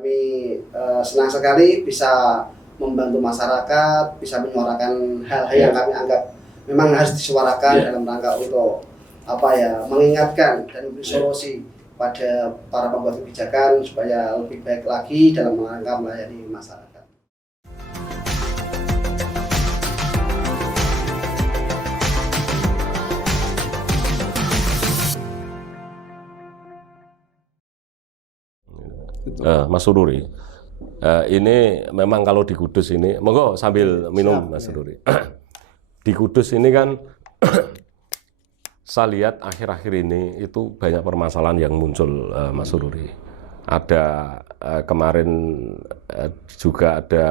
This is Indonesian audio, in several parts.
Kami senang sekali bisa membantu masyarakat, bisa menyuarakan hal-hal yang kami anggap memang harus disuarakan dalam rangka untuk mengingatkan dan memberi solusi pada para pembuat kebijakan supaya lebih baik lagi dalam rangka melayani masyarakat. Mas Sururi, ini memang kalau di Kudus ini, monggo sambil minum Mas Sururi. Di Kudus ini kan saya lihat akhir-akhir ini itu banyak permasalahan yang muncul, Mas Sururi. Ada kemarin juga ada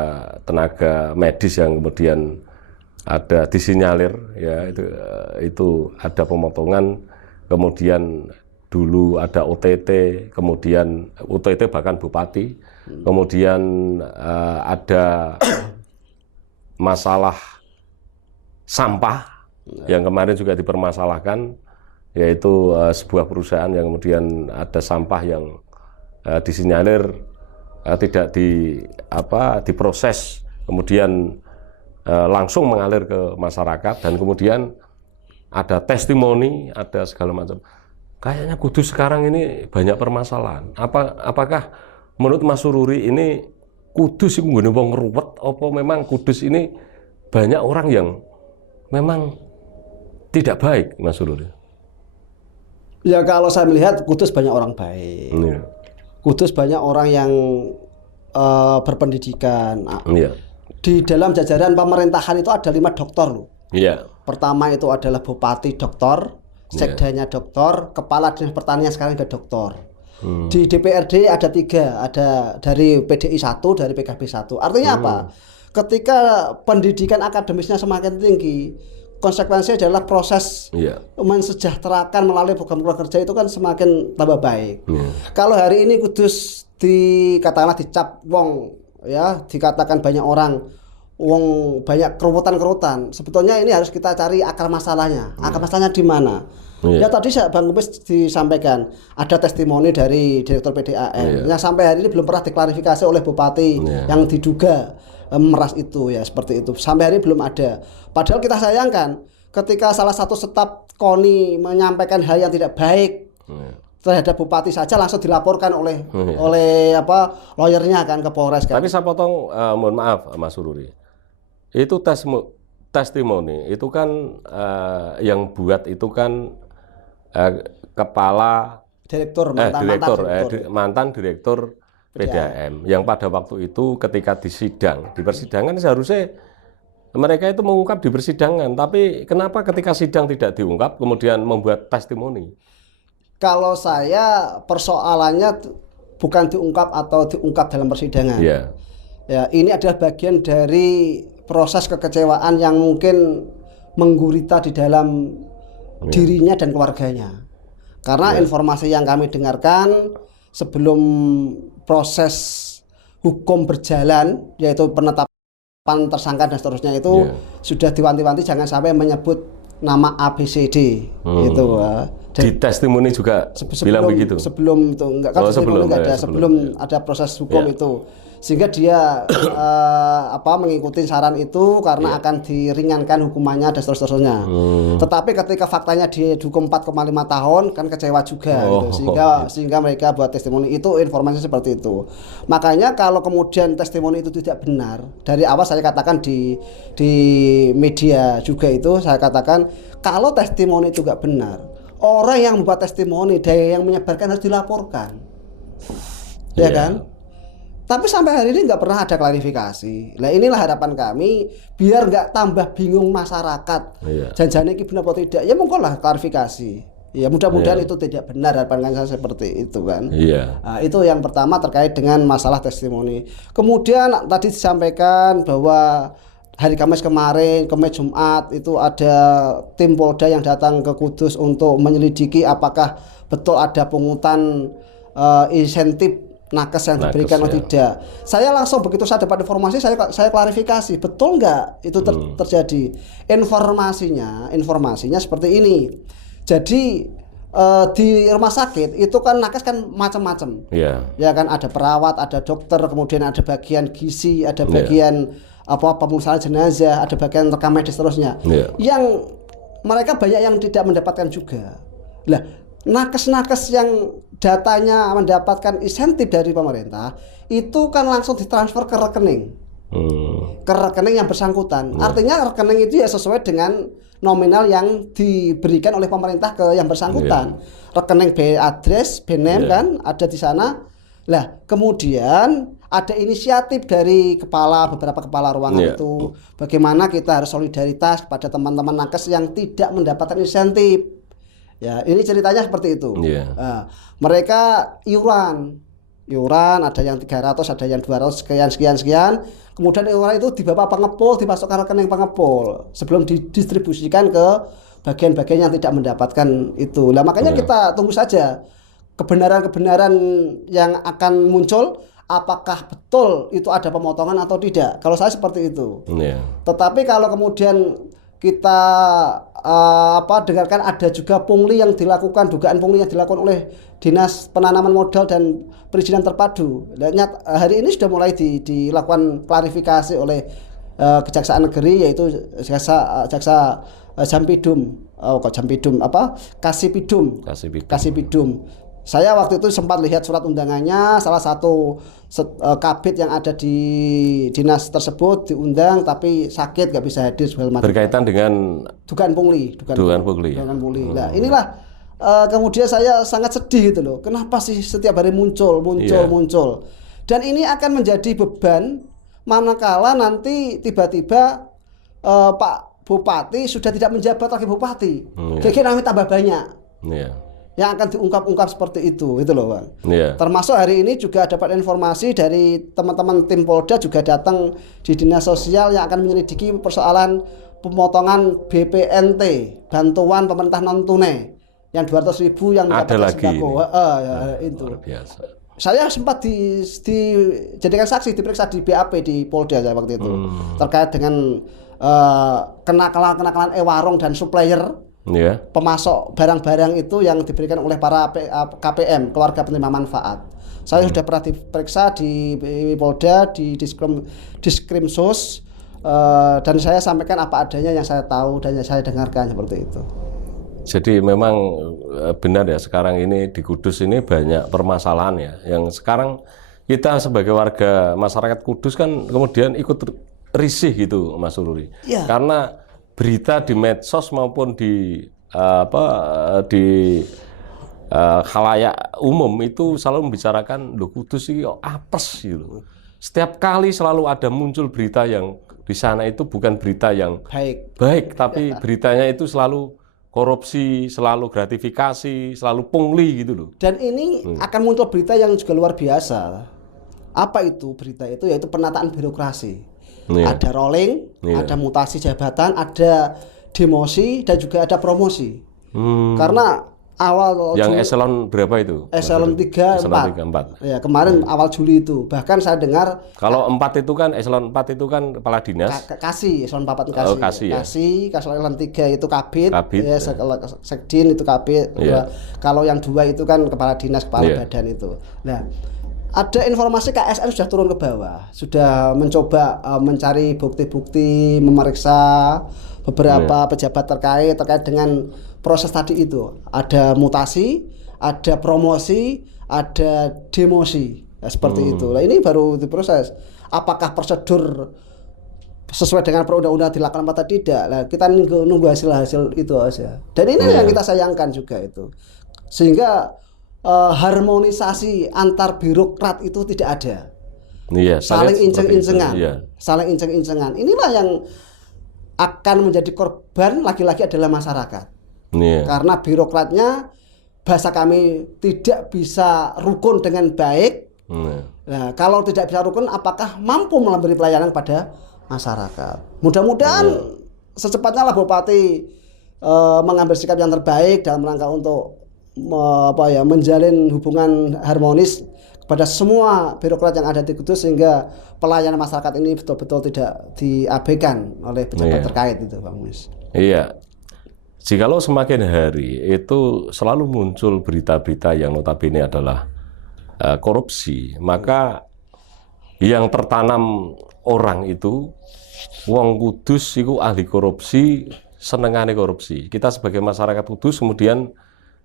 tenaga medis yang kemudian ada disinyalir, ya itu ada pemotongan, kemudian dulu ada OTT, kemudian OTT bahkan bupati, kemudian ada masalah sampah yang kemarin juga dipermasalahkan, yaitu sebuah perusahaan yang kemudian ada sampah yang disinyalir tidak diproses, kemudian langsung mengalir ke masyarakat, dan kemudian ada testimoni, ada segala macam. Kayaknya Kudus sekarang ini banyak permasalahan. Apakah menurut Mas Sururi ini Kudus itu nggone wong ruwet, apa memang Kudus ini banyak orang yang memang tidak baik, Mas Sururi? Ya kalau saya melihat Kudus banyak orang baik. Iya. Kudus banyak orang yang berpendidikan. Iya. Di dalam jajaran pemerintahan itu ada 5 doktor loh. Iya. Pertama itu adalah bupati doktor, sekdanya doktor, kepala dinas pertanian sekarang juga doktor. Di DPRD ada 3, ada dari PDI 1, dari PKB 1. Artinya apa? Ketika pendidikan akademisnya semakin tinggi, konsekuensinya adalah proses mensejahterakan melalui program keluarga kerja itu kan semakin tambah baik. Kalau hari ini Kudus dikatakanlah dicap wong, ya dikatakan banyak orang wong banyak keruwetan-keruwetan. Sebetulnya ini harus kita cari akar masalahnya. Akar masalahnya di mana? Ya tadi Bang Kumis disampaikan ada testimoni dari Direktur PDAM yang sampai hari ini belum pernah diklarifikasi oleh Bupati yang diduga meras itu, ya seperti itu. Sampai hari ini belum ada. Padahal kita sayangkan ketika salah satu staf KONI menyampaikan hal yang tidak baik terhadap Bupati saja langsung dilaporkan oleh lawyernya kan ke Polres kan. Tapi saya potong, mohon maaf Mas Sururi. Itu testimoni itu kan yang buat itu kan kepala mantan direktur PDAM yang pada waktu itu ketika di persidangan seharusnya mereka itu mengungkap di persidangan, tapi kenapa ketika sidang tidak diungkap kemudian membuat testimoni? Kalau saya persoalannya bukan diungkap atau diungkap dalam persidangan. Ya, ini adalah bagian dari proses kekecewaan yang mungkin menggurita di dalam dirinya dan keluarganya. Karena informasi yang kami dengarkan sebelum proses hukum berjalan, yaitu penetapan tersangka dan seterusnya itu sudah diwanti-wanti jangan sampai menyebut nama ABCD itu. Di testimoni juga bilang begitu. Sebelum itu enggak, kan sebelum ada proses hukum itu. Sehingga dia mengikuti saran itu karena akan diringankan hukumannya dan seterusnya. Tetapi ketika faktanya dia dihukum 4,5 tahun kan kecewa juga gitu. Sehingga mereka buat testimoni itu, informasi seperti itu. Makanya kalau kemudian testimoni itu tidak benar, dari awal saya katakan di media juga itu saya katakan kalau testimoni itu enggak benar, orang yang membuat testimoni dan yang menyebarkan harus dilaporkan. Ya kan? Tapi sampai hari ini nggak pernah ada klarifikasi. Nah inilah harapan kami biar nggak tambah bingung masyarakat. Janjinya ini benar atau tidak? Ya monggo lah klarifikasi. Ya mudah-mudahan itu tidak benar, harapan saya seperti itu kan. Nah, itu yang pertama terkait dengan masalah testimoni. Kemudian tadi disampaikan bahwa hari Kamis kemarin, Kamis Jumat itu ada tim Polda yang datang ke Kudus untuk menyelidiki apakah betul ada pungutan insentif nakes yang diberikan atau tidak. Saya langsung begitu saya dapat informasi saya klarifikasi, betul nggak itu terjadi? Informasinya seperti ini. Jadi di rumah sakit itu kan nakes kan macam-macam. Iya. Ya kan ada perawat, ada dokter, kemudian ada bagian gizi, ada bagian pemeriksaan jenazah, ada bagian rekam medis seterusnya. Yang mereka banyak yang tidak mendapatkan juga. Lah, nakes-nakes yang datanya mendapatkan insentif dari pemerintah itu kan langsung ditransfer ke rekening. Ke rekening yang bersangkutan. Artinya rekening itu ya sesuai dengan nominal yang diberikan oleh pemerintah ke yang bersangkutan. Rekening address, BNM kan ada di sana. Lah, kemudian ada inisiatif dari beberapa kepala ruangan itu bagaimana kita harus solidaritas kepada teman-teman nakes yang tidak mendapatkan insentif. Ya, ini ceritanya seperti itu. Nah, mereka iuran ada yang 300, ada yang 200 sekian. Kemudian iuran itu dibawa pengepul, dimasukkan rekening pengepul sebelum didistribusikan ke bagian-bagian yang tidak mendapatkan itu. Nah, makanya kita tunggu saja kebenaran-kebenaran yang akan muncul, apakah betul itu ada pemotongan atau tidak. Kalau saya seperti itu. Tetapi kalau kemudian kita dengarkan ada juga pungli yang dilakukan, dugaan pungli yang dilakukan oleh Dinas Penanaman Modal dan Perizinan Terpadu. Hari ini sudah mulai dilakukan klarifikasi oleh Kejaksaan Negeri, yaitu jaksa Kasipidum. Saya waktu itu sempat lihat surat undangannya, salah satu kabid yang ada di dinas tersebut diundang tapi sakit gak bisa hadir segala macam. Berkaitan dengan dugaan pungli. Nah, inilah kemudian saya sangat sedih gitu loh. Kenapa sih setiap hari muncul. Dan ini akan menjadi beban manakala nanti tiba-tiba Pak Bupati sudah tidak menjabat lagi Bupati. Kira-kira namanya tambah banyak. Yang akan diungkap-ungkap seperti itu loh Bang. Termasuk hari ini juga dapat informasi dari teman-teman tim Polda juga datang di Dinas Sosial yang akan menyelidiki persoalan pemotongan BPNT, bantuan pemerintah non tunai yang 200.000 yang mendapatkan sembako. Itu. Saya sempat dijadikan saksi, diperiksa di BAP di Polda saya waktu itu terkait dengan kenakalan e-warung dan supplier. Pemasok barang-barang itu yang diberikan oleh para KPM, keluarga penerima manfaat. Saya sudah pernah diperiksa di Polda, di Diskrimsus, dan saya sampaikan apa adanya yang saya tahu dan yang saya dengarkan seperti itu. Jadi memang benar ya, sekarang ini di Kudus ini banyak permasalahan ya, yang sekarang kita sebagai warga masyarakat Kudus kan kemudian ikut risih gitu Mas Sururi. Karena berita di medsos maupun di khalayak umum itu selalu membicarakan loh Kudus ini apes gitu. Setiap kali selalu ada muncul berita yang di sana itu bukan berita yang baik, tapi beritanya itu selalu korupsi, selalu gratifikasi, selalu pungli gitu loh. Dan ini akan muncul berita yang juga luar biasa. Apa itu berita itu? Yaitu penataan birokrasi. Ada rolling, ada mutasi jabatan, ada demosi, dan juga ada promosi. Karena awal yang eselon berapa itu? Eselon 3, 4. Ya, kemarin awal Juli itu. Bahkan saya dengar kalau 4 itu kan eselon 4 itu kan kepala dinas. Kasih, eselon 4 itu kasih. Kasih, eselon 3 itu kabit. Ya, sekdin itu kabit. Kalau yang 2 itu kan kepala dinas, kepala badan itu. Nah, ada informasi KSN sudah turun ke bawah, sudah mencoba mencari bukti-bukti, memeriksa beberapa pejabat terkait dengan proses tadi itu. Ada mutasi, ada promosi, ada demosi, seperti itu. Nah, ini baru diproses. Apakah prosedur sesuai dengan perundang-undangan dilakukan atau tidak? Nah, kita nunggu hasil itu aja. Dan ini yang kita sayangkan juga itu. Sehingga harmonisasi antar birokrat itu tidak ada. Saling inceng-incengan. Inilah yang akan menjadi korban lagi-lagi adalah masyarakat. Karena birokratnya, bahasa kami, tidak bisa rukun dengan baik. Nah, kalau tidak bisa rukun, apakah mampu memberi pelayanan pada masyarakat? Mudah-mudahan secepatnya lah Bupati mengambil sikap yang terbaik dalam rangka untuk menjalin hubungan harmonis kepada semua birokrat yang ada di Kudus, sehingga pelayanan masyarakat ini betul-betul tidak diabaikan oleh pejabat terkait itu, Bang Mus. jikalau semakin hari itu selalu muncul berita-berita yang notabene adalah korupsi, maka yang tertanam orang itu, wong Kudus itu ahli korupsi, senengane korupsi. Kita sebagai masyarakat Kudus kemudian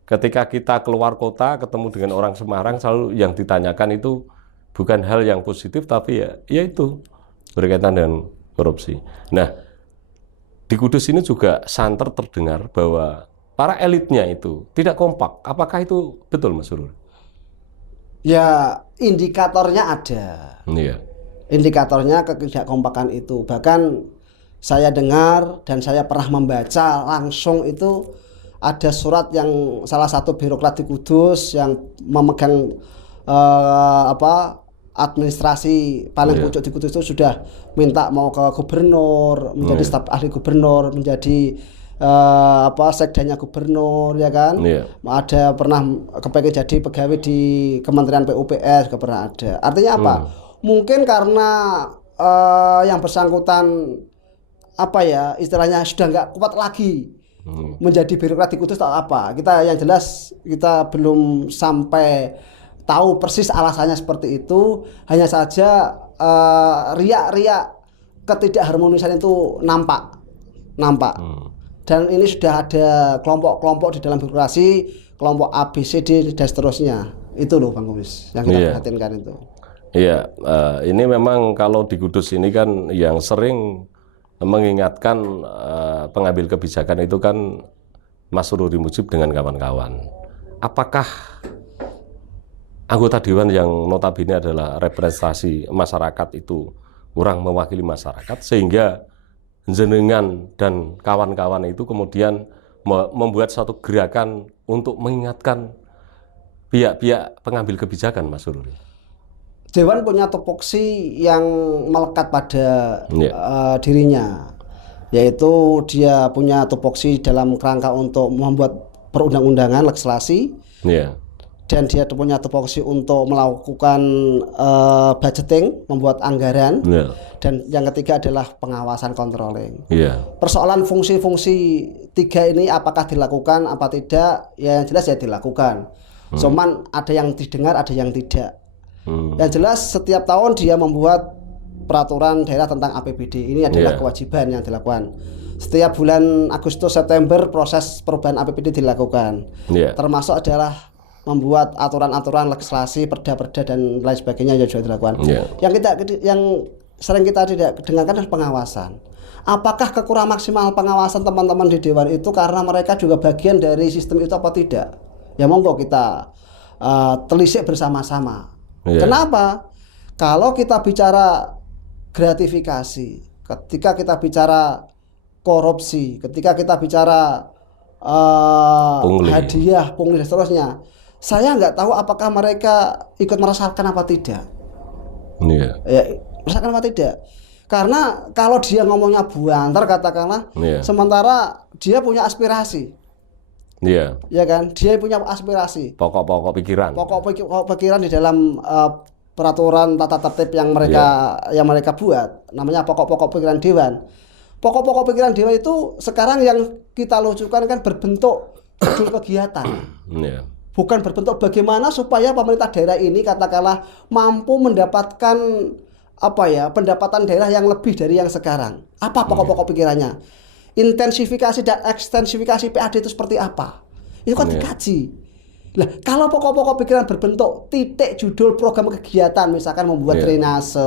ketika kita keluar kota ketemu dengan orang Semarang, selalu yang ditanyakan itu bukan hal yang positif, tapi ya itu berkaitan dengan korupsi. Nah, di Kudus ini juga santer terdengar bahwa para elitnya itu tidak kompak. Apakah itu betul, Mas Surur? Ya, indikatornya ada. Iya. Indikatornya ketidakkompakan itu. Bahkan saya dengar dan saya pernah membaca langsung itu ada surat yang salah satu birokrat di Kudus yang memegang administrasi paling pucuk di Kudus itu sudah minta mau ke gubernur, menjadi staf ahli gubernur, menjadi sekdanya gubernur, ya kan? Ada pernah kepengen jadi pegawai di Kementerian PUPS, juga pernah ada. Artinya apa? Mungkin karena yang bersangkutan istilahnya sudah nggak kuat lagi menjadi birokrat di Kudus atau apa. Kita yang jelas kita belum sampai tahu persis alasannya seperti itu. Hanya saja riak-riak ketidakharmonisan itu nampak. Dan ini sudah ada kelompok-kelompok di dalam birokrasi, kelompok A, B, C, D dan seterusnya. Itu loh Bang Kumis yang kita perhatikan itu. Iya, ini memang kalau di Kudus ini kan yang sering mengingatkan pengambil kebijakan itu kan Mas Sururi Mujib dengan kawan-kawan. Apakah anggota dewan yang notabene adalah representasi masyarakat itu kurang mewakili masyarakat sehingga jenengan dan kawan-kawan itu kemudian membuat satu gerakan untuk mengingatkan pihak-pihak pengambil kebijakan, Mas Sururi? Dewan punya tupoksi yang melekat pada dirinya, yaitu dia punya tupoksi dalam kerangka untuk membuat perundang-undangan legislasi, dan dia punya tupoksi untuk melakukan budgeting, membuat anggaran, dan yang ketiga adalah pengawasan controlling. Persoalan fungsi-fungsi tiga ini apakah dilakukan apa tidak, ya yang jelas ya dilakukan. Cuman ada yang didengar, ada yang tidak. Yang jelas setiap tahun dia membuat peraturan daerah tentang APBD. Ini adalah kewajiban yang dilakukan. Setiap bulan Agustus September proses perubahan APBD dilakukan. Termasuk adalah membuat aturan-aturan legislasi, perda-perda dan lain sebagainya yang juga dilakukan. Yang sering kita tidak dengarkan adalah pengawasan. Apakah kekurang maksimal pengawasan teman-teman di dewan itu karena mereka juga bagian dari sistem itu apa tidak? Ya monggo kita telisik bersama-sama. Kenapa? Kalau kita bicara gratifikasi, ketika kita bicara korupsi, ketika kita bicara hadiah, pungli dan seterusnya, saya nggak tahu apakah mereka ikut merasakan apa tidak. Ya, merasakan apa tidak? Karena kalau dia ngomongnya buantar katakanlah, sementara dia punya aspirasi. Ya kan, dia punya aspirasi. Pokok-pokok pikiran. Pokok pikiran di dalam peraturan tata tertib yang mereka buat, namanya pokok-pokok pikiran dewan. Pokok-pokok pikiran dewan itu sekarang yang kita lucukan kan berbentuk judul kegiatan. Bukan berbentuk bagaimana supaya pemerintah daerah ini katakanlah mampu mendapatkan pendapatan daerah yang lebih dari yang sekarang. Apa pokok-pokok pikirannya? Intensifikasi dan ekstensifikasi PAD itu seperti apa? Itu kan dikaji. Nah, kalau pokok-pokok pikiran berbentuk titik judul program kegiatan, misalkan membuat drainase,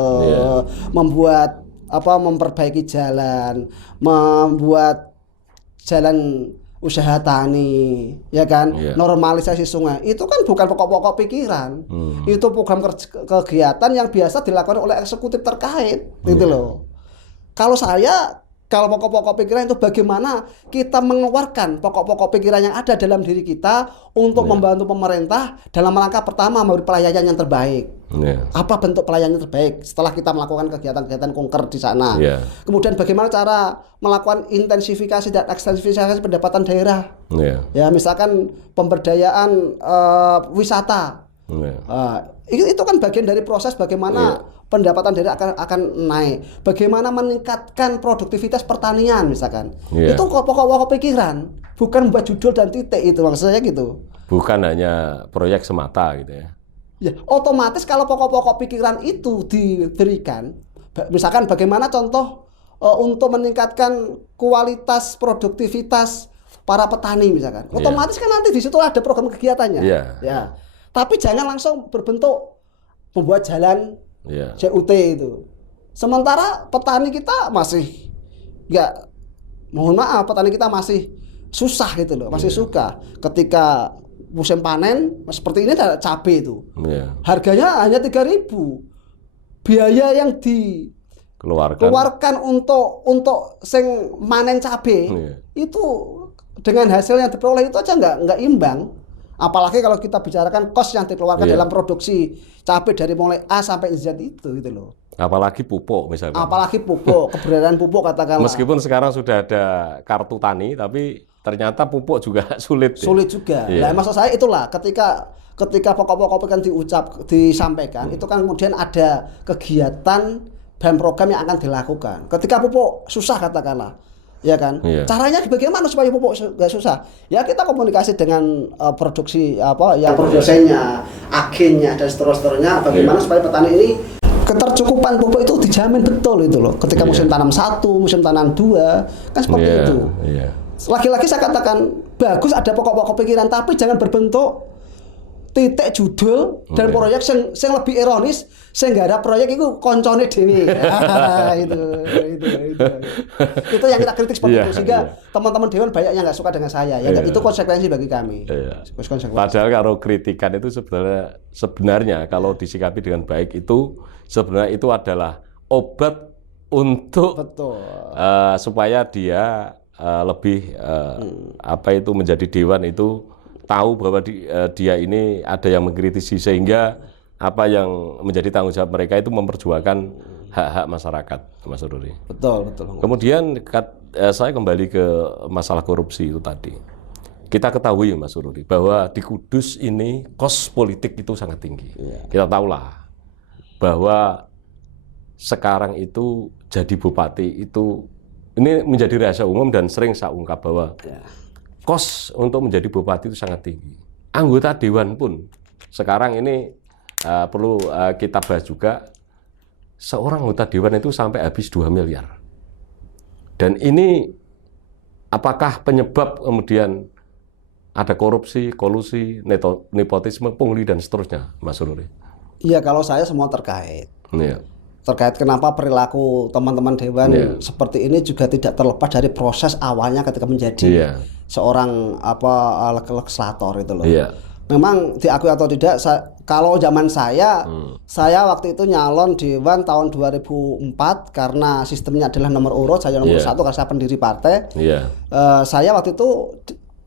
membuat memperbaiki jalan, membuat jalan usaha tani, ya kan, normalisasi sungai, itu kan bukan pokok-pokok pikiran. Itu program kegiatan yang biasa dilakukan oleh eksekutif terkait, gitu loh. Kalau pokok-pokok pikiran itu bagaimana kita mengeluarkan pokok-pokok pikiran yang ada dalam diri kita untuk membantu pemerintah dalam rangka pertama memberi pelayanan yang terbaik. Apa bentuk pelayanan yang terbaik setelah kita melakukan kegiatan-kegiatan kunker di sana. Kemudian bagaimana cara melakukan intensifikasi dan ekstensifikasi pendapatan daerah. Ya, misalkan pemberdayaan wisata. Itu kan bagian dari proses bagaimana pendapatan daerah akan naik, bagaimana meningkatkan produktivitas pertanian misalkan. Itu pokok-pokok pikiran, bukan buat judul dan titik, itu maksudnya gitu. Bukan hanya proyek semata gitu ya. Ya, otomatis kalau pokok-pokok pikiran itu diberikan, misalkan bagaimana contoh untuk meningkatkan kualitas produktivitas para petani misalkan, otomatis kan nanti di situ ada program kegiatannya. Ya. Tapi jangan langsung berbentuk membuat jalan CUT itu. Sementara petani kita masih mohon maaf, petani kita masih susah gitu loh, masih suka ketika musim panen seperti ini ada cabai itu. Harganya hanya 3.000. Biaya yang dikeluarkan untuk sing manen cabai itu dengan hasil yang diperoleh itu aja nggak imbang. Apalagi kalau kita bicarakan kos yang dikeluarkan dalam produksi cabai dari mulai A sampai Z itu gitu loh. Apalagi pupuk misalnya. Apalagi pupuk, keberadaan pupuk katakanlah. Meskipun sekarang sudah ada kartu tani, tapi ternyata pupuk juga sulit. Sulit juga. Nah, maksud saya itulah ketika pokok-pokok kan disampaikan, itu kan kemudian ada kegiatan dan program yang akan dilakukan. Ketika pupuk susah katakanlah. Ya kan, caranya bagaimana supaya pupuk nggak susah? Ya kita komunikasi dengan produksi produsennya, agennya dan seterusnya. Bagaimana supaya petani ini ketercukupan pupuk itu dijamin betul itu loh. Ketika musim tanam 1, musim tanam 2, kan seperti itu. Lagi-lagi saya katakan bagus ada pokok-pokok pikiran, tapi jangan berbentuk titik judul dan proyek yang lebih ironis sehingga ada proyek itu koncone dewi. Itu yang kita kritik seperti itu sehingga teman-teman dewan banyak yang nggak suka dengan saya. Itu konsekuensi bagi kami. Padahal kalau kritikan itu sebenarnya kalau disikapi dengan baik itu sebenarnya itu adalah obat untuk supaya dia lebih menjadi dewan itu tahu bahwa dia ini ada yang mengkritisi sehingga apa yang menjadi tanggung jawab mereka itu memperjuangkan hak-hak masyarakat, Mas Ruri. Betul. Kemudian saya kembali ke masalah korupsi itu tadi. Kita ketahui Mas Ruri bahwa di Kudus ini kos politik itu sangat tinggi. Kita tahulah bahwa sekarang itu jadi bupati itu ini menjadi rahasia umum dan sering saya ungkap bahwa kos untuk menjadi bupati itu sangat tinggi. Anggota dewan pun sekarang ini perlu kita bahas juga, seorang anggota dewan itu sampai habis 2 miliar. Dan ini apakah penyebab kemudian ada korupsi, kolusi, nepotisme, pungli dan seterusnya, Mas Ruri? Iya, kalau saya semua terkait. Terkait kenapa perilaku teman-teman dewan seperti ini juga tidak terlepas dari proses awalnya ketika menjadi seorang legislator itu loh. Memang diakui atau tidak, kalau zaman saya waktu itu nyalon dewan tahun 2004 karena sistemnya adalah nomor urut, saya nomor 1 karena saya pendiri partai. Saya waktu itu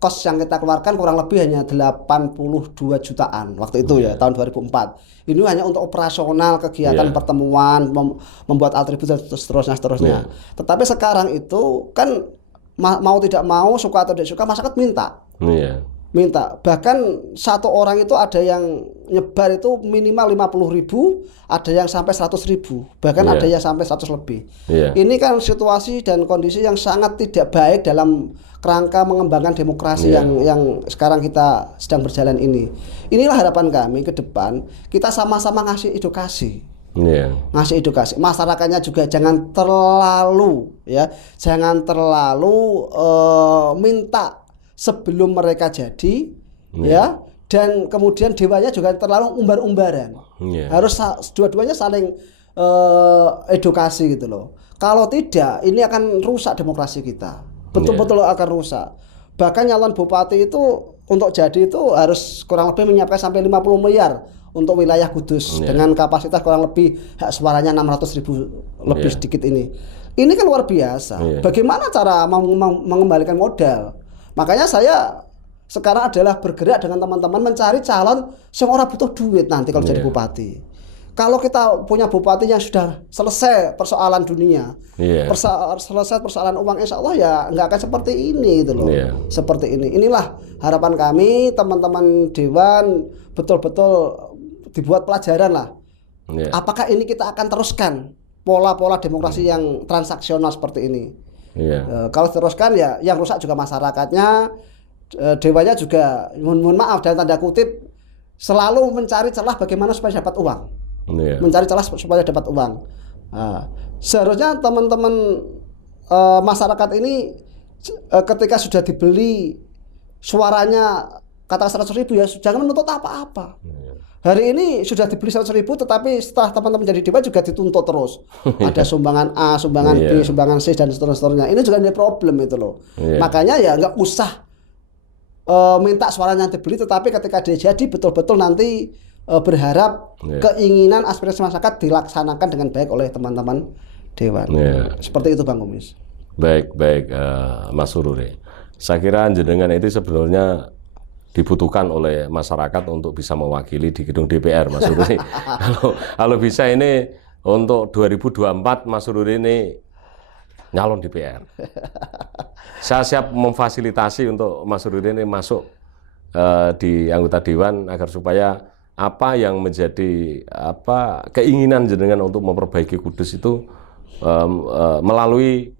kos yang kita keluarkan kurang lebih hanya 82 jutaan waktu itu tahun 2004. Ini hanya untuk operasional kegiatan pertemuan, membuat atribut dan seterusnya. Tetapi sekarang itu kan mau tidak mau, suka atau tidak suka, masyarakat minta. Bahkan satu orang itu ada yang nyebar itu minimal 50.000, ada yang sampai 100.000, bahkan ada yang sampai 100 lebih. Ini kan situasi dan kondisi yang sangat tidak baik dalam kerangka mengembangkan demokrasi yang sekarang kita sedang berjalan ini. Inilah harapan kami ke depan, kita sama-sama ngasih edukasi. Ngasih edukasi, masyarakatnya juga jangan terlalu minta sebelum mereka jadi, dan kemudian dewanya juga terlalu umbar-umbaran. Harus dua-duanya saling edukasi gitu loh. Kalau tidak, ini akan rusak demokrasi kita. Betul-betul akan rusak. Bahkan nyalon bupati itu untuk jadi itu harus kurang lebih menyiapkan sampai 50 miliar untuk wilayah Kudus dengan kapasitas kurang lebih hak suaranya 600.000 lebih sedikit ini. Ini kan luar biasa. Bagaimana cara mengembalikan modal? Makanya saya sekarang adalah bergerak dengan teman-teman mencari calon yang orang butuh duit nanti kalau jadi bupati. Kalau kita punya bupati yang sudah selesai persoalan dunia, selesai persoalan uang, insya Allah ya nggak akan seperti ini gitu loh. Seperti ini. Inilah harapan kami teman-teman dewan betul-betul dibuat pelajaran lah. Yeah. Apakah ini kita akan teruskan pola-pola demokrasi yang transaksional seperti ini? Yeah. Kalau teruskan ya yang rusak juga masyarakatnya, dewanya juga mohon maaf dalam tanda kutip selalu mencari celah bagaimana supaya dapat uang. Yeah. Mencari celah supaya dapat uang. Seharusnya teman-teman masyarakat ini ketika sudah dibeli suaranya kata 100.000 ya jangan menuntut apa-apa. Hari ini sudah dibeli 100.000 tetapi setelah teman-teman jadi dewan juga dituntut terus. Ada sumbangan A, sumbangan B, sumbangan C dan seterusnya. Ini juga jadi problem itu loh. Makanya ya nggak usah minta suaranya dibeli, tetapi ketika dia jadi betul-betul nanti berharap keinginan aspirasi masyarakat dilaksanakan dengan baik oleh teman-teman dewan. Seperti itu Bang Kumis. Baik, Mas Sururi. Saya kira jenengan itu sebenarnya dibutuhkan oleh masyarakat untuk bisa mewakili di gedung DPR, Mas Sururi. kalau bisa ini untuk 2024 Mas Sururi ini nyalon DPR. Saya siap memfasilitasi untuk Mas Sururi ini masuk di anggota dewan agar supaya apa yang menjadi keinginan jenengan untuk memperbaiki Kudus itu melalui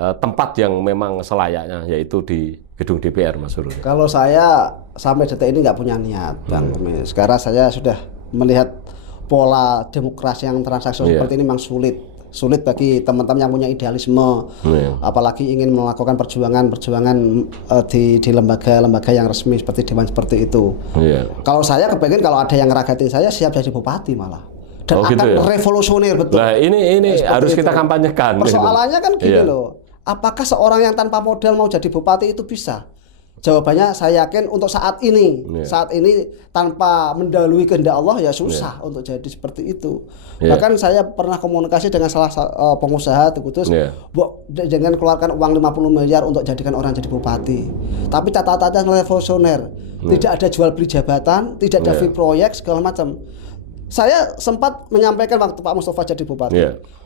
tempat yang memang selayaknya, yaitu di gedung DPR, Mas Sururi. Kalau saya sampai detik ini nggak punya niat, Bang Kumis. Sekarang saya sudah melihat pola demokrasi yang transaksional seperti ini memang sulit bagi teman-teman yang punya idealisme, apalagi ingin melakukan perjuangan di lembaga-lembaga yang resmi seperti dewan seperti itu. Kalau saya kepengen kalau ada yang ngeragatin saya siap jadi bupati malah. Dan akan gitu ya? Revolusioner betul. Nah, ini harus kita kampanyekan. Persoalannya kan gini loh. Apakah seorang yang tanpa modal mau jadi bupati itu bisa? Jawabannya saya yakin untuk saat ini tanpa mendahului kehendak Allah ya susah untuk jadi seperti itu. Bahkan saya pernah komunikasi dengan salah pengusaha di Kudus, jangan keluarkan uang 50 miliar untuk jadikan orang jadi bupati. Tapi catatannya revolusioner, tidak ada jual beli jabatan, tidak ada fee proyek segala macam. Saya sempat menyampaikan waktu Pak Mustafa jadi bupati,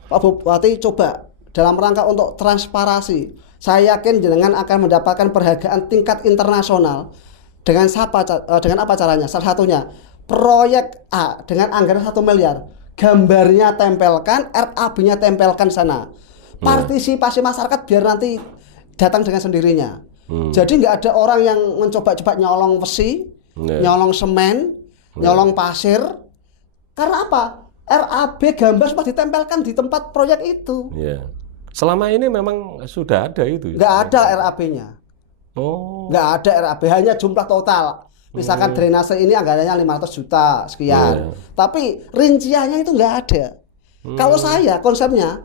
Pak Bupati coba dalam rangka untuk transparansi, saya yakin jenengan akan mendapatkan penghargaan tingkat internasional. Dengan apa caranya? Salah satunya proyek A dengan anggaran 1 miliar, gambarnya tempelkan, RAB-nya tempelkan sana. Partisipasi masyarakat biar nanti datang dengan sendirinya. Jadi nggak ada orang yang mencoba-coba nyolong besi, nyolong semen, nyolong pasir. Karena apa? RAB gambar sudah ditempelkan di tempat proyek itu. Selama ini memang sudah ada itu. Nggak ada RAB-nya. Nggak ada RAB, hanya jumlah total. Misalkan drainase ini anggarannya 500 juta sekian. Tapi rinciannya itu nggak ada. Kalau saya konsepnya,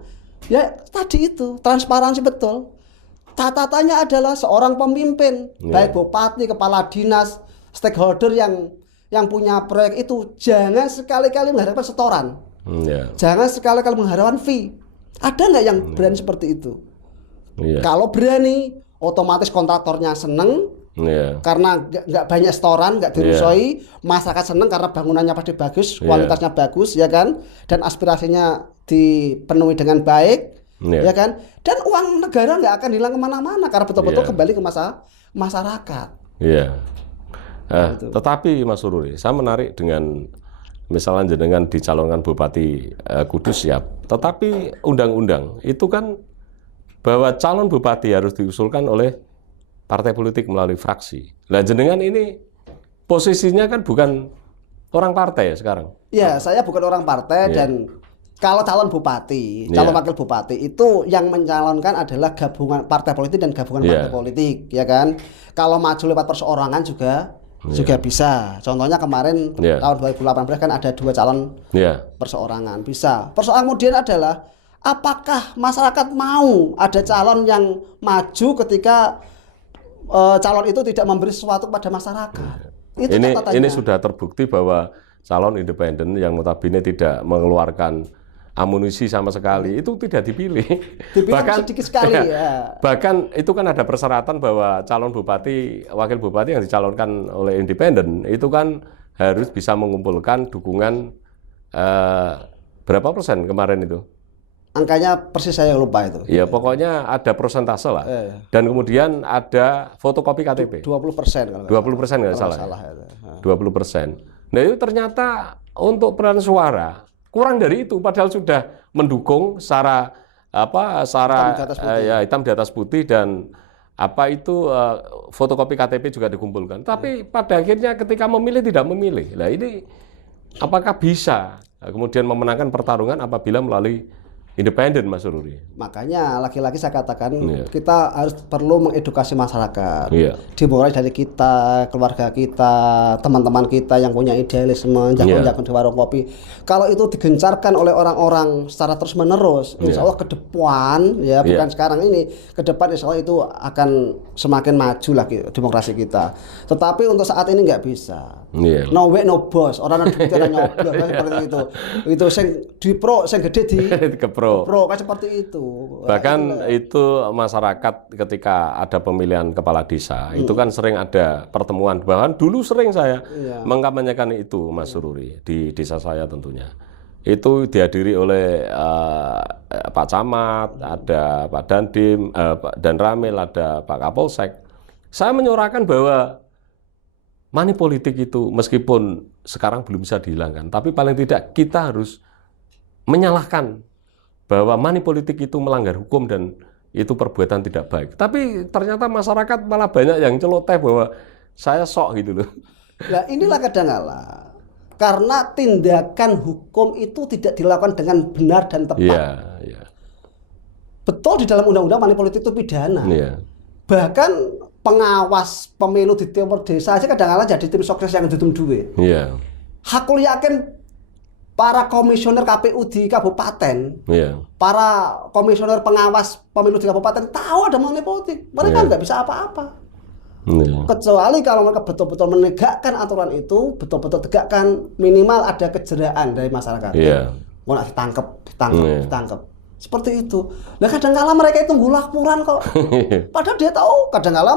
ya tadi itu, transparansi betul. Catatannya adalah seorang pemimpin, baik bupati, kepala dinas, stakeholder yang punya proyek itu, jangan sekali-kali mengharapkan setoran. Jangan sekali-kali mengharapkan fee. Ada nggak yang berani seperti itu? Kalau berani, otomatis kontraktornya seneng karena nggak banyak setoran, nggak dirusoi, masyarakat seneng karena bangunannya pasti bagus, kualitasnya bagus, ya kan, dan aspirasinya dipenuhi dengan baik, ya kan, dan uang negara nggak akan hilang kemana-mana karena betul-betul kembali ke masyarakat. Tetapi Mas Sururi, saya menarik dengan misalnya jenengan dicalonkan Bupati Kudus siap, tetapi undang-undang itu kan bahwa calon bupati harus diusulkan oleh partai politik melalui fraksi. Nah jenengan ini posisinya kan bukan orang partai ya sekarang? Ya, saya bukan orang partai dan kalau calon bupati, calon wakil bupati itu yang mencalonkan adalah gabungan partai politik dan gabungan partai politik, ya kan? Kalau maju lewat perseorangan juga bisa. Contohnya kemarin tahun 2018 kan ada 2 calon perseorangan, bisa. Persoalan kemudian adalah apakah masyarakat mau ada calon yang maju ketika calon itu tidak memberi sesuatu kepada masyarakat. Itu ini sudah terbukti bahwa calon independen yang notabene tidak mengeluarkan amunisi sama sekali itu tidak dipilih. Bahkan sedikit sekali Bahkan itu kan ada persyaratan bahwa calon bupati, wakil bupati yang dicalonkan oleh independen itu kan harus bisa mengumpulkan dukungan berapa persen kemarin itu? Angkanya persis saya lupa itu. Ya pokoknya ada persentase lah. Dan kemudian ada fotokopi KTP. 20% kalau 20% nggak salah. 20%. Nah itu ternyata untuk perolehan suara kurang dari itu, padahal sudah mendukung secara hitam di atas putih dan fotokopi KTP juga dikumpulkan. Tapi pada akhirnya ketika memilih tidak memilih. Nah ini apakah bisa kemudian memenangkan pertarungan apabila melalui independen, Mas Sururi? Makanya lagi-lagi saya katakan kita harus perlu mengedukasi masyarakat. Dimulai dari kita, keluarga kita, teman-teman kita yang punya idealisme, jago-jago di warung kopi. Kalau itu digencarkan oleh orang-orang secara terus-menerus, insya Allah ke depan, bukan sekarang ini, ke depan insya Allah itu akan semakin maju lagi demokrasi kita. Tetapi untuk saat ini nggak bisa. No way, no boss. Orang yang duitnya nyoblos seperti itu. Itu sing di pro, sing gede di pro kan seperti itu. Bahkan itu masyarakat ketika ada pemilihan kepala desa itu kan sering ada pertemuan. Bahkan dulu sering saya mengkampanyekan itu, Mas Sururi, di desa saya tentunya. Itu dihadiri oleh Pak Camat, ada Pak Dandim, Dan Ramil, ada Pak Kapolsek. Saya menyuarakan bahwa money politik itu meskipun sekarang belum bisa dihilangkan, tapi paling tidak kita harus menyalahkan bahwa money politik itu melanggar hukum dan itu perbuatan tidak baik. Tapi ternyata masyarakat malah banyak yang celoteh bahwa saya sok gitu loh. Nah inilah kadangkala karena tindakan hukum itu tidak dilakukan dengan benar dan tepat. Betul di dalam undang-undang money politik itu pidana. Bahkan pengawas pemilu di tiap desa aja kadang-kadang jadi tim sukses yang ditum duit. Aku yakin para komisioner KPU di kabupaten, para komisioner pengawas pemilu di kabupaten tahu ada money politik. Mereka nggak bisa apa-apa. Kecuali kalau mereka betul-betul menegakkan aturan itu, betul-betul tegakkan, minimal ada kejeraan dari masyarakat. Mau ditangkap. Seperti itu. Nah kadang-kala mereka itu tunggu laporan kok. Padahal dia tahu kadang-kala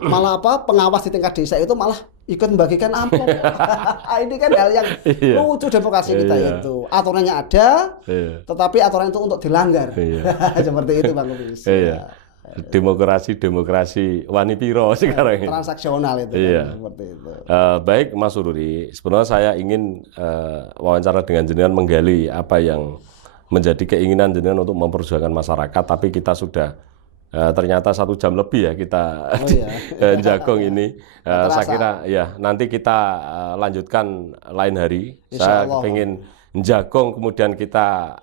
malah pengawas di tingkat desa itu malah ikut membagikan amplop. Ini kan hal yang lucu demokrasi kita itu. Aturannya ada, tetapi aturan itu untuk dilanggar. Seperti itu Bang Kumis. Demokrasi wani piro sekarang ini. Transaksional itu. Seperti itu. Baik Mas Sururi, sebenarnya saya ingin wawancara dengan jenengan menggali apa yang menjadi keinginan jenengan untuk memperjuangkan masyarakat, tapi kita sudah ternyata 1 jam lebih ya kita jagong ini. Saya kira nanti kita lanjutkan lain hari. Saya pengen jagong kemudian kita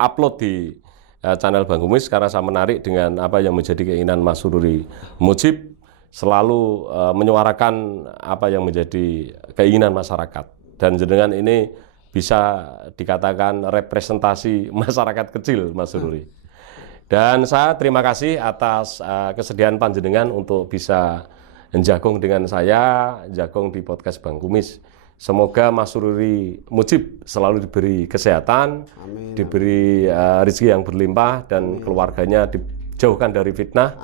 upload di channel Bang Kumis karena saya menarik dengan apa yang menjadi keinginan Mas Sururi Mujib selalu menyuarakan apa yang menjadi keinginan masyarakat, dan jenengan ini bisa dikatakan representasi masyarakat kecil, Mas Sururi. Dan saya terima kasih atas kesediaan panjenengan untuk bisa jagong dengan saya, jagong di podcast Bang Kumis. Semoga Mas Sururi Mujib selalu diberi kesehatan, diberi rezeki yang berlimpah, dan keluarganya dijauhkan dari fitnah.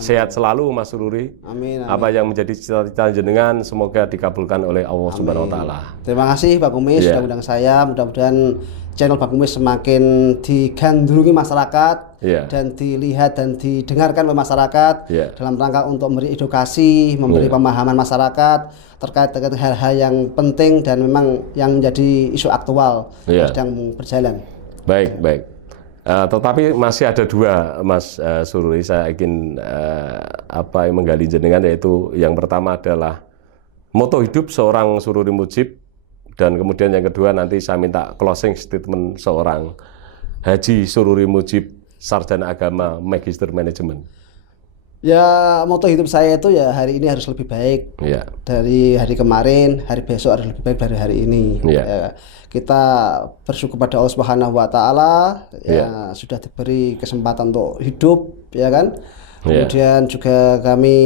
Sehat selalu Mas Sururi. Apa yang menjadi cita-cita jenengan semoga dikabulkan oleh Allah Subhanahu wa taala. Terima kasih Bang Kumis sudah undang saya. Mudah-mudahan channel Bang Kumis semakin digandrungi masyarakat dan dilihat dan didengarkan oleh masyarakat dalam rangka untuk memberi edukasi, memberi pemahaman masyarakat terkait dengan hal-hal yang penting dan memang yang menjadi isu aktual yang sedang berjalan. Baik. Tetapi masih ada 2 Mas Sururi, saya ingin menggali jenengan, yaitu yang pertama adalah moto hidup seorang Sururi Mujib, dan kemudian yang kedua nanti saya minta closing statement seorang Haji Sururi Mujib, sarjana agama Magister Manajemen. Ya moto hidup saya itu ya hari ini harus lebih baik dari hari kemarin, hari besok harus lebih baik dari hari ini. Kita bersyukur pada Allah Subhanahu wa taala sudah diberi kesempatan untuk hidup, ya kan. Kemudian juga kami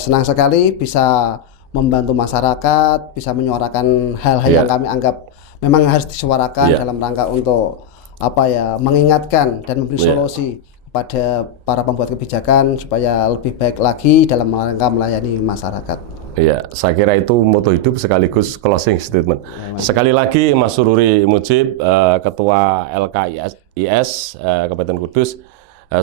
senang sekali bisa membantu masyarakat, bisa menyuarakan hal-hal yang kami anggap memang harus disuarakan dalam rangka untuk mengingatkan dan memberi solusi kepada para pembuat kebijakan supaya lebih baik lagi dalam rangka melayani masyarakat. Iya, saya kira itu moto hidup sekaligus closing statement. Sekali lagi Mas Sururi Mujib, Ketua LKIS Kabupaten Kudus,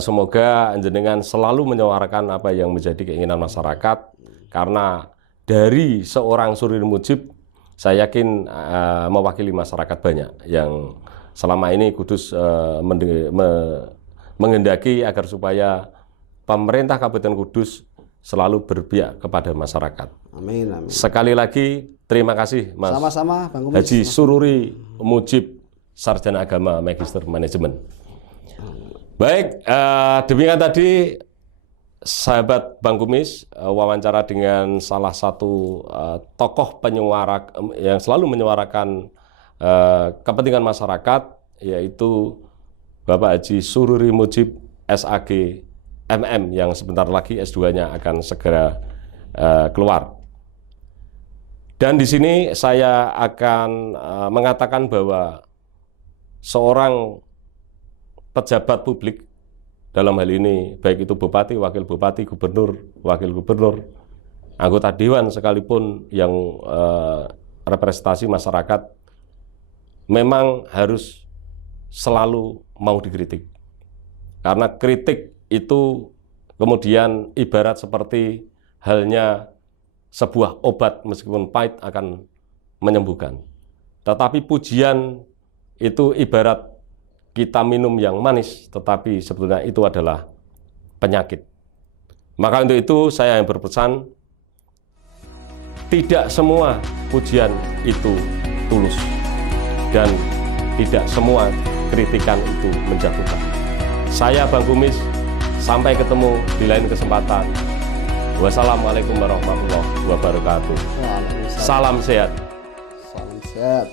semoga jenengan selalu menyuarakan apa yang menjadi keinginan masyarakat, karena dari seorang Sururi Mujib saya yakin mewakili masyarakat banyak yang selama ini Kudus menghendaki agar supaya pemerintah Kabupaten Kudus selalu berpihak kepada masyarakat. Amin, amin. Sekali lagi terima kasih Mas Sama-sama Bang Kumis. Haji Sururi Mujib, Sarjana Agama Magister Manajemen. Baik, demikian tadi sahabat Bang Kumis, wawancara dengan salah satu tokoh penyuara yang selalu menyuarakan kepentingan masyarakat, yaitu Bapak Haji Sururi Mujib SAG MM yang sebentar lagi S2-nya akan segera keluar. Dan di sini saya akan mengatakan bahwa seorang pejabat publik dalam hal ini, baik itu bupati, wakil bupati, gubernur, wakil gubernur, anggota dewan sekalipun yang representasi masyarakat, memang harus selalu mau dikritik. Karena kritik itu kemudian ibarat seperti halnya sebuah obat, meskipun pahit akan menyembuhkan. Tetapi pujian itu ibarat kita minum yang manis, tetapi sebetulnya itu adalah penyakit. Maka untuk itu saya yang berpesan, tidak semua pujian itu tulus, dan tidak semua kritikan itu menjatuhkan. Saya Bang Kumis, sampai ketemu di lain kesempatan. Wassalamualaikum warahmatullahi wabarakatuh. Salam sehat. Salam sehat.